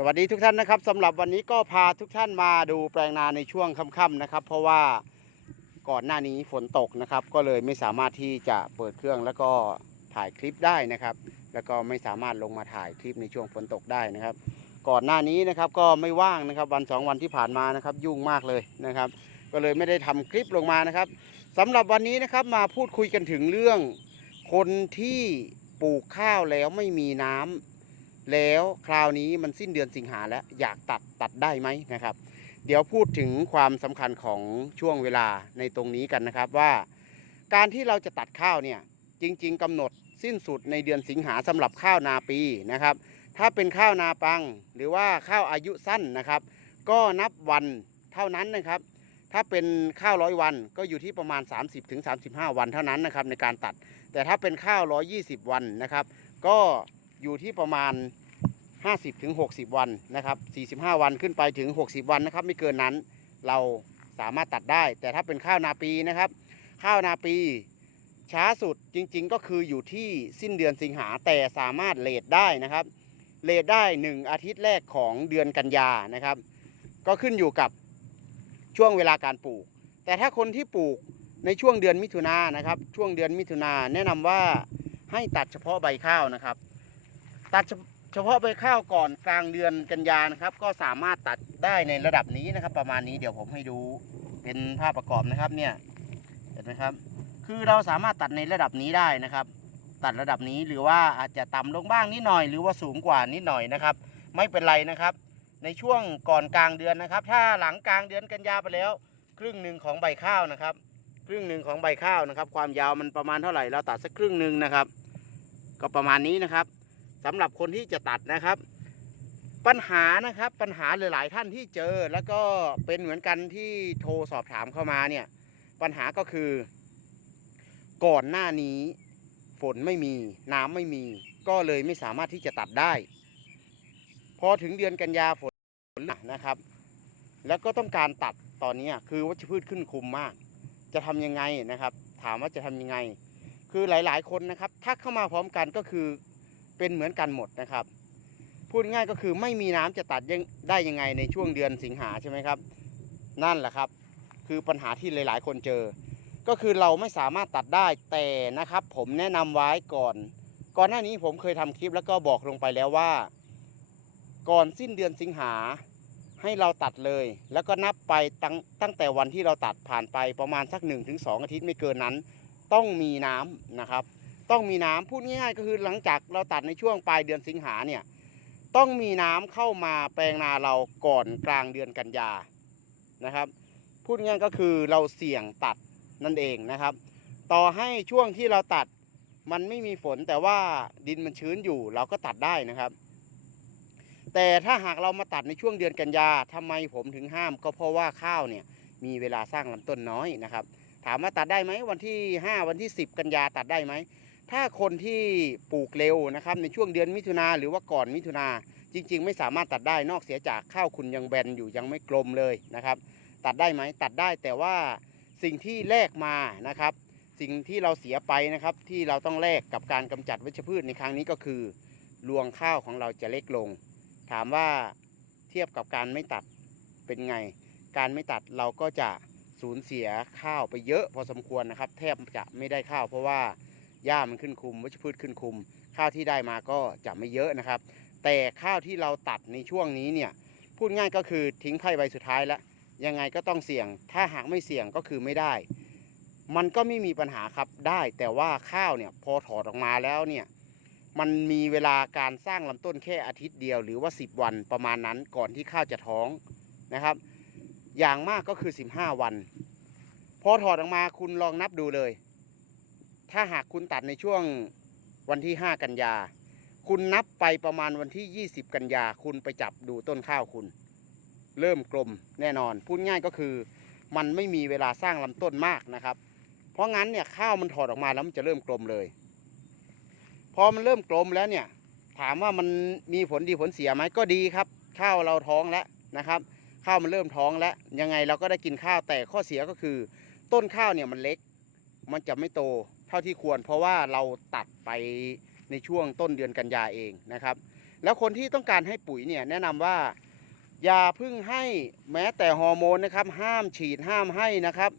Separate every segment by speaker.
Speaker 1: สวัสดีทุกท่านนะครับสำหรับวันนี้ก็พาทุกท่านมาดูแปลงนาในช่วงค่ำๆนะครับ เพราะว่าก่อนหน้านี้ฝนตกนะครับ ก็เลยไม่สามารถที่จะเปิดเครื่องแล้วก็ถ่ายคลิปได้นะครับ แล้วก็ไม่สามารถลงมาถ่ายคลิปในช่วงฝนตกได้นะครับ ก่อนหน้านี้นะครับก็ไม่ว่างนะครับวันสองวันที่ผ่านมานะครับ ยุ่งมากเลยนะครับ ก็เลยไม่ได้ทำคลิปลงมานะครับสำหรับวันนี้นะครับมาพูดคุยกันถึงเรื่องคนที่ปลูกข้าวแล้วไม่มีน้ำ แล้วคราวนี้มันสิ้นเดือนสิงหาแล้วอยากตัดตัดได้ไหมนะครับ เดี๋ยวพูดถึงความสำคัญของช่วงเวลาในตรงนี้กันนะครับว่า การที่เราจะตัดข้าวเนี่ยจริง ๆกำหนดสิ้นสุดในเดือนสิงหาสำหรับข้าวนาปีนะครับ ถ้าเป็นข้าวนาปังหรือว่าข้าวอายุสั้นนะครับ ก็นับวันเท่านั้นนะครับ ถ้าเป็นข้าวร้อยวันก็อยู่ที่ประมาณ 30ถึง35 วันเท่านั้นนะครับในการตัด แต่ถ้าเป็นข้าว 120 วันนะครับ ก็อยู่ที่ประมาณ 50ถึง60 วันนะครับ45 วันขึ้นไปถึง 60 วันนะครับ ไม่เกินนั้นเราสามารถตัดได้ แต่ถ้าเป็นข้าวนาปีนะครับ ข้าวนาปีช้าสุดจริงๆ ก็คืออยู่ที่สิ้นเดือนสิงหาแต่สามารถเลทได้นะครับเลทได้ 1 อาทิตย์แรกของเดือนกันยานะครับ ก็ขึ้นอยู่กับช่วงเวลาการปลูก แต่ถ้าคนที่ปลูกในช่วงเดือนมิถุนายนนะครับ ช่วงเดือนมิถุนาแนะนำว่าให้ตัดเฉพาะใบข้าวนะครับ ตัด เฉพาะใบข้าวก่อนกลางเดือนกันยานะครับ ก็สามารถตัดได้ในระดับนี้นะครับ ประมาณนี้เดี๋ยวผมให้ดูเป็นภาพประกอบนะครับเนี่ยเห็นไหมครับ คือเราสามารถตัดในระดับนี้ได้นะครับ ตัดระดับนี้หรือว่าอาจจะต่ำลงบ้างนิดหน่อย หรือว่าสูงกว่านิดหน่อยนะครับ ไม่เป็นไรนะครับ ในช่วงก่อนกลางเดือนนะครับ ถ้าหลังกลางเดือนกันยาไปแล้ว ครึ่งหนึ่งของใบข้าวนะครับ ครึ่งหนึ่งของใบข้าวนะครับ ความยาวมันประมาณเท่าไหร่เราตัดสักครึ่งหนึ่งนะครับ ก็ประมาณนี้นะครับ สำหรับคนที่จะตัดนะครับ ปัญหานะครับปัญหาหลาย ๆ ท่านที่เจอแล้วก็เป็นเหมือนกันที่โทรสอบถามเข้ามาเนี่ย ปัญหาก็คือ ก่อนหน้านี้ฝนไม่มีน้ำไม่มี ก็เลยไม่สามารถที่จะตัดได้ พอถึงเดือนกันยาฝนนะครับ แล้วก็ต้องการตัดตอนนี้คือวัชพืชขึ้นคุมมาก จะทำยังไงนะครับ ถามว่าจะทำยังไง คือหลาย ๆ คนนะครับถ้าเข้ามาพร้อมกันก็คือ เป็นเหมือนกันหมดนะครับ พูดง่ายก็คือไม่มีน้ำจะตัดยังได้ยังไงในช่วงเดือนสิงหาใช่ไหมครับ นั่นแหละครับ คือปัญหาที่หลาย ๆ คนเจอ ก็คือเราไม่สามารถตัดได้แต่นะครับ ผมแนะนำไว้ก่อน ก่อนหน้านี้ผมเคยทำคลิปแล้วก็บอกลงไปแล้วว่า ก่อนสิ้นเดือนสิงหาให้เราตัดเลย แล้วก็นับไปตั้งตั้งแต่วันที่เราตัดผ่านไปประมาณสัก1นถึงสอาทิตย์ไม่เกินนั้น ต้องมีน้ำนะครับ ต้องมีน้ำพูดง่ายๆก็คือหลังจากเราตัดในช่วงปลายเดือนสิงหาเนี่ยต้องมีน้ำเข้ามาแปลงนาเราก่อนกลางเดือนกันยานะครับ พูดง่ายก็คือเราเสี่ยงตัดนั่นเองนะครับ ต่อให้ช่วงที่เราตัดมันไม่มีฝนแต่ว่าดินมันชื้นอยู่เราก็ตัดได้นะครับ แต่ถ้าหากเรามาตัดในช่วงเดือนกันยาทำไมผมถึงห้าม ก็เพราะว่าข้าวเนี่ยมีเวลาสร้างลำต้นน้อยนะครับ ถามว่าตัดได้ไหมวันที่ 5 วันที่ 10 กันยาตัดได้ไหม ถ้าคนที่ปลูกเร็วนะครับในช่วงเดือนมิถุนาหรือว่าก่อนมิถุนาจริง ๆ ไม่สามารถตัดได้นอกเสียจากข้าวคุณยังแบนอยู่ยังไม่กลมเลยนะครับ ตัดได้ไหมตัดได้แต่ว่าสิ่งที่แลกมานะครับ สิ่งที่เราเสียไปนะครับ ที่เราต้องแลกกับการกำจัดวัชพืชในครั้งนี้ก็คือรวงข้าวของเราจะเล็กลง ถามว่าเทียบกับการไม่ตัดเป็นไง การไม่ตัดเราก็จะสูญเสียข้าวไปเยอะพอสมควรนะครับ แทบจะไม่ได้ข้าวเพราะว่า หญ้ามันขึ้นคุมวัชพืชขึ้นคุม ข้าวที่ได้มาก็จะไม่เยอะนะครับ แต่ข้าวที่เราตัดในช่วงนี้เนี่ยพูดง่ายก็คือทิ้งไพ่ใบสุดท้ายแล้วยังไงก็ต้องเสี่ยง ถ้าหากไม่เสี่ยงก็คือไม่ได้ มันก็ไม่มีปัญหาครับได้ แต่ว่าข้าวเนี่ยพอถอดออกมาแล้วเนี่ยมันมีเวลาการสร้างลำต้นแค่อาทิตย์เดียวหรือว่า 10 วันประมาณนั้นก่อนที่ข้าวจะท้องนะครับ อย่างมากก็คือ 15 วัน พอถอดออกมาคุณลองนับดูเลย ถ้าหากคุณตัดในช่วงวันที่ 5 กันยา คุณนับไปประมาณวันที่ 20 กันยา คุณไปจับดูต้นข้าวคุณ เริ่มกลมแน่นอน พูดง่ายก็คือ มันไม่มีเวลาสร้างลำต้นมากนะครับ เพราะงั้นเนี่ยข้าวมันถอดออกมาแล้วมันจะเริ่มกลมเลย พอมันเริ่มกลมแล้วเนี่ย ถามว่ามันมีผลดีผลเสียไหมก็ดีครับ ข้าวเราท้องแล้วนะครับข้าวมันเริ่มท้องแล้วยังไงเราก็ได้กินข้าวแต่ข้อเสียก็คือ ต้นข้าวเนี่ยมันเล็ก มันจะไม่โต เท่าที่ควร เพราะว่าเราตัดไปในช่วงต้นเดือนกันยาเองนะครับ แล้วคนที่ต้องการให้ปุ๋ยเนี่ยแนะนำว่าอย่าพึ่งให้แม้แต่ฮอร์โมนนะครับ ห้ามฉีดห้ามให้นะครับ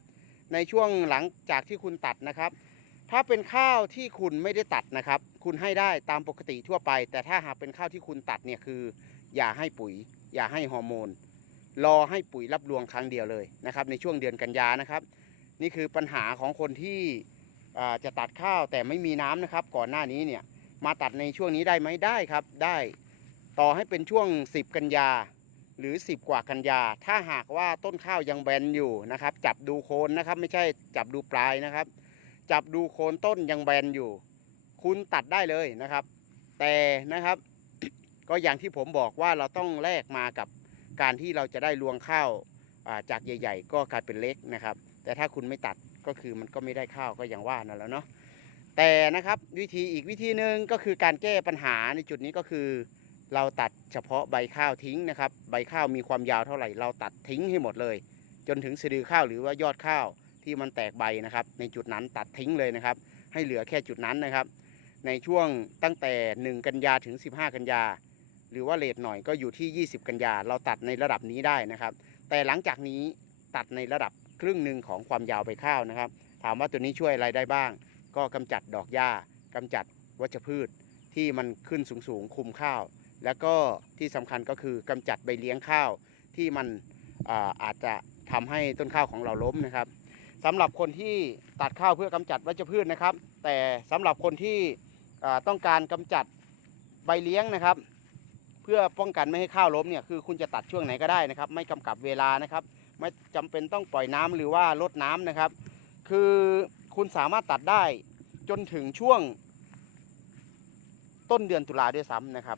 Speaker 1: ในช่วงหลังจากที่คุณตัดนะครับ ถ้าเป็นข้าวที่คุณไม่ได้ตัดนะครับ คุณให้ได้ตามปกติทั่วไป แต่ถ้าหากเป็นข้าวที่คุณตัดเนี่ยคือ อย่าให้ปุ๋ย อย่าให้ฮอร์โมนรอให้ปุ๋ยรับรวงครั้งเดียวเลยนะครับ ในช่วงเดือนกันยานะครับ นี่คือปัญหาของคนที่ จะตัดข้าวแต่ไม่มีน้ำนะครับ ก่อนหน้านี้เนี่ยมาตัดในช่วงนี้ได้ไหมได้ครับได้ ต่อให้เป็นช่วง 10 กันยา หรือ 10 กว่ากันยา ถ้าหากว่าต้นข้าวยังแบนอยู่นะครับ จับดูโคนนะครับ ไม่ใช่จับดูปลายนะครับ จับดูโคนต้นยังแบนอยู่ คุณตัดได้เลยนะครับ แต่นะครับ ก็อย่างที่ผมบอกว่าเราต้องแลกมากับการที่เราจะได้รวงข้าวจากใหญ่ ๆ ก็กลายเป็นเล็กนะครับ แต่ถ้าคุณไม่ตัด ก็คือมันก็ไม่ได้ข้าวก็อย่างว่านั่นแหล้วเนาะแต่นะครับวิธีอีกวิธีหนึ่งก็คือการแก้ปัญหาในจุดนี้ก็คือ เราตัดเฉพาะใบข้าวทิ้งนะครับ ใบข้าวมีความยาวเท่าไหร่ เราตัดทิ้งให้หมดเลย จนถึงสะดือข้าวหรือว่ายอดข้าวที่มันแตกใบนะครับ ในจุดนั้นตัดทิ้งเลยนะครับ ให้เหลือแค่จุดนั้นนะครับ ในช่วงตั้งแต่ 1 กันยาถึง 15 กันยา หรือว่าเลทหน่อยก็อยู่ที่ 20 กันยาเราตัดในระดับนี้ได้นะครับ แต่หลังจากนี้ตัดในระดับ ครึ่งหนึ่งของความยาวใบข้าวนะครับ ถามว่าตัวนี้ช่วยอะไรได้บ้าง ก็กำจัดดอกหญ้ากำจัดวัชพืชที่มันขึ้นสูงๆคุมข้าว แล้วก็ที่สำคัญก็คือกำจัดใบเลี้ยงข้าวที่มันอาอาจจะทำให้ต้นข้าวของเราล้มนะครับสำหรับคนที่ตัดข้าวเพื่อกำจัดวัชพืชนะครับ แต่สำหรับคนที่ต้องการกำจัดใบเลี้ยงนะครับ เพื่อป้องกันไม่ให้ข้าวล้มเนี่ยคือคุณจะตัดช่วงไหนก็ได้นะครับ ไม่กำกับเวลานะครับ ไม่จำเป็นต้องปล่อยน้ำหรือว่าลดน้ำนะครับ คือคุณสามารถตัดได้จนถึงช่วง ต้นเดือนตุลาด้วยซ้ำนะครับ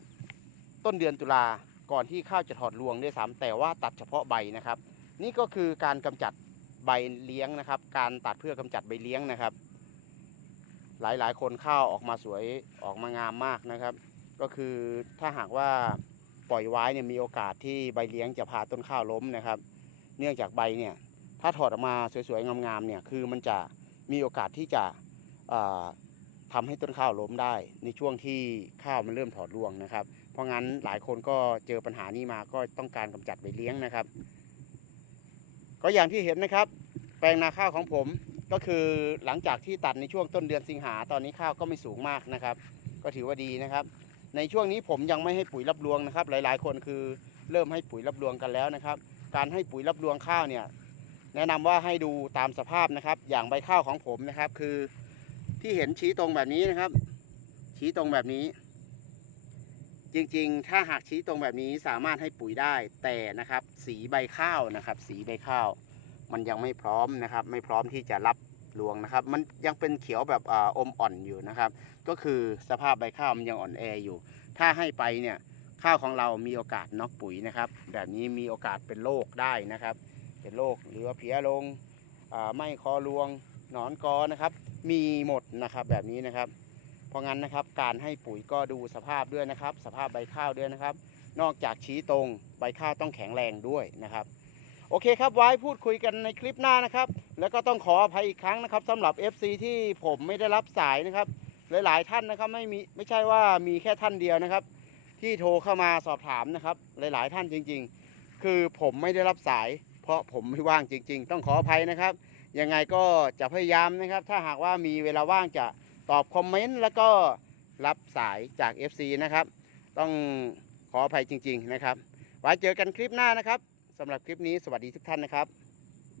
Speaker 1: ต้นเดือนตุลาก่อนที่ข้าวจะถอดรวงด้วยซ้ำแต่ว่าตัดเฉพาะใบนะครับ นี่ก็คือการกำจัดใบเลี้ยงนะครับ การตัดเพื่อกำจัดใบเลี้ยงนะครับ หลายๆ คนข้าวออกมาสวยออกมางามมากนะครับ ก็คือถ้าหากว่าปล่อยไว้เนี่ยมีโอกาสที่ใบเลี้ยงจะพาต้นข้าวล้มนะครับ เนื่องจากใบเนี่ยถ้าถอดออกมาสวยๆ งามๆเนี่ยคือมันจะมีโอกาสที่จะเอ่อทำให้ต้นข้าวล้มได้ ในช่วงที่ข้าวมันเริ่มถอดรวงนะครับ เพราะงั้นหลายคนก็เจอปัญหานี้มาก็ต้องการกำจัดใบเลี้ยงนะครับ ก็อย่างที่เห็นนะครับ แปลงนาข้าวของผมก็คือหลังจากที่ตัดในช่วงต้นเดือนสิงหาตอนนี้ข้าวก็ไม่สูงมากนะครับ ก็ถือว่าดีนะครับ ในช่วงนี้ผมยังไม่ให้ปุ๋ยรับรวงนะครับ หลายๆ คนคือเริ่มให้ปุ๋ยรับรวงกันแล้วนะครับ การให้ปุ๋ยรับรวงข้าวเนี่ยแนะนำว่าให้ดูตามสภาพนะครับ อย่างใบข้าวของผมนะครับ คือที่เห็นชี้ตรงแบบนี้นะครับ ชี้ตรงแบบนี้ จริงๆ ถ้าหากชี้ตรงแบบนี้สามารถให้ปุ๋ยได้แต่นะครับ สีใบข้าวนะครับ สีใบข้าว มันยังไม่พร้อมนะครับ ไม่พร้อมที่จะรับรวงนะครับ มันยังเป็นเขียวแบบออมอ่อนอยู่นะครับ ก็คือสภาพใบข้าวมันยังอ่อนแออยู่ ถ้าให้ไปเนี่ย ข้าวของเรามีโอกาสน็อกปุ๋ยนะครับ แบบนี้มีโอกาสเป็นโรคได้นะครับ เป็นโรคหรือว่าเพลี้ยลงไม่คอรวงหนอนกอนะครับ มีหมดนะครับแบบนี้นะครับ เพราะงั้นนะครับการให้ปุ๋ยก็ดูสภาพด้วยนะครับ สภาพใบข้าวด้วยนะครับ นอกจากชี้ตรงใบข้าวต้องแข็งแรงด้วยนะครับ โอเคครับไว้พูดคุยกันในคลิปหน้านะครับ แล้วก็ต้องขออภัยอีกครั้งนะครับสำหรับ FC ที่ผมไม่ได้รับสายนะครับ หลายๆท่านนะครับไม่มีไม่ใช่ว่ามีแค่ท่านเดียวนะครับ ที่โทรเข้ามาสอบถามนะครับ หลาย ๆ ท่านจริง ๆ คือผมไม่ได้รับสาย เพราะผมไม่ว่างจริง ๆ ต้องขออภัยนะครับ ยังไงก็จะพยายามนะครับ ถ้าหากว่ามีเวลาว่างจะตอบคอมเมนต์แล้วก็รับสายจาก FC นะครับ ต้องขออภัยจริง ๆ นะครับ ไว้เจอกันคลิปหน้านะครับสำหรับคลิปนี้สวัสดีทุกท่านนะครับ